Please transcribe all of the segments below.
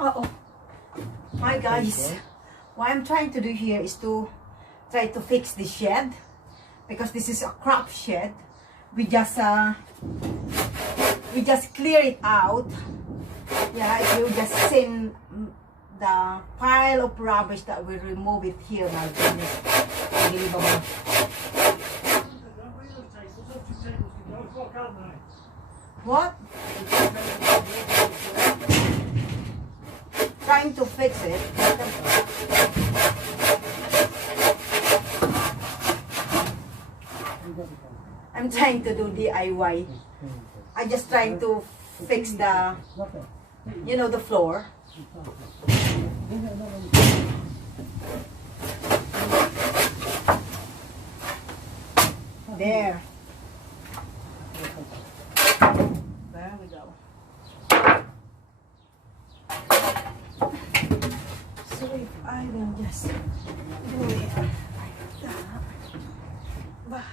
Uh-oh. Hi guys. What I'm trying to do here is to try to fix the shed. Because this is a crop shed. We just clear it out. Yeah, if you just send the pile of rubbish that we remove it here. My goodness. Unbelievable. What? Trying to fix it. I'm trying to do DIY. I'm just trying to fix the, you know, the floor. There. There we go. So if I will just do it like that. Bah.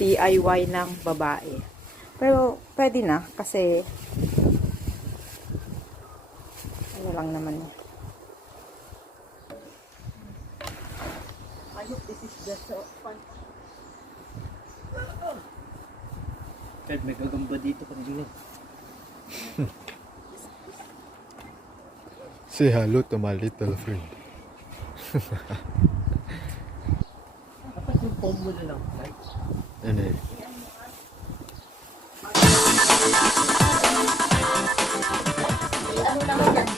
DIY ng babae. Pero pwede na kasi ano lang naman. I hope this is just fun. Kahit may gagamba dito kanina. Say hello to my little friend. Dapat yung foam mo na lang, right? Ano eh? Ano naman yan?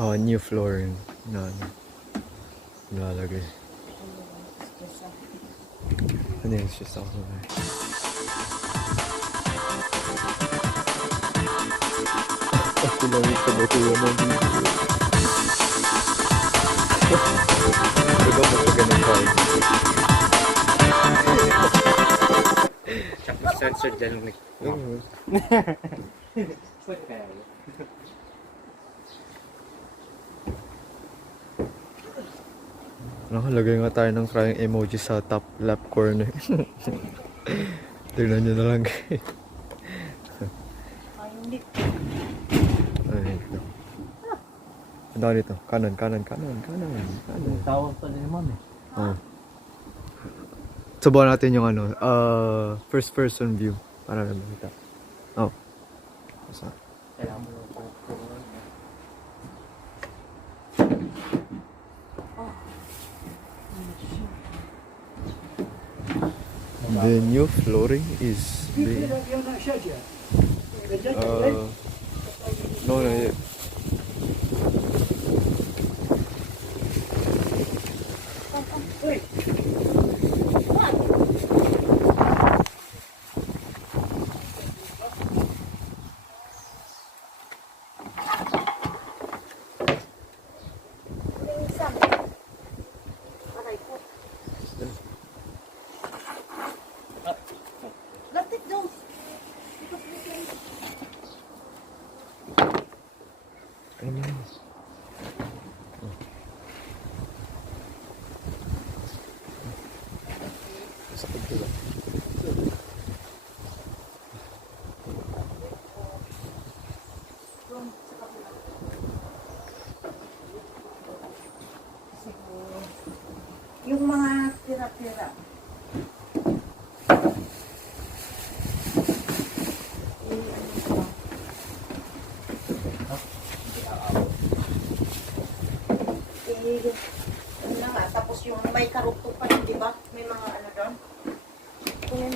Oh, new flooring na nalalagay. Ano yun? It's just ako na. Ako lang yung kabatuan na dito. Pero ako sa ganun pa. Tsaka sensor dyan ng Pwede kaya yun? Nakalagay nga tayo ng crying emoji sa top left corner. Tignan nyo na lang guys. Ay, ito. Ano dito? Kanan. Tawag pa din naman eh. Oh. Subukan natin yung ano, first person view para na makita. Oh. Basta. Kailangan mo lang po. The new flooring is being no, not yet. Let it go. Ano yun? Sakit ko lang. Yung mga tira-tira. Ano na nga, tapos yung may karugtog pa yun, di ba? May mga ano doon. Yan.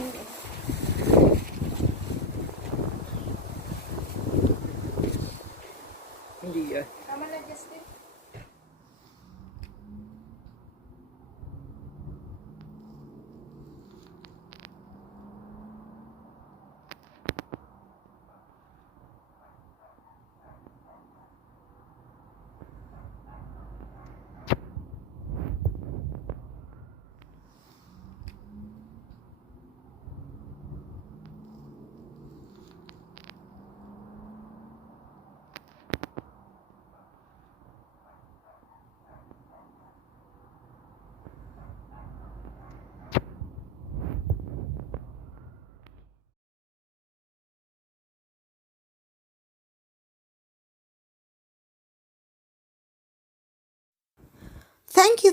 Hindi yan. Tama na, Justin.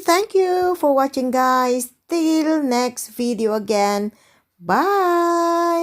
Thank you for watching guys. Till next video again. Bye!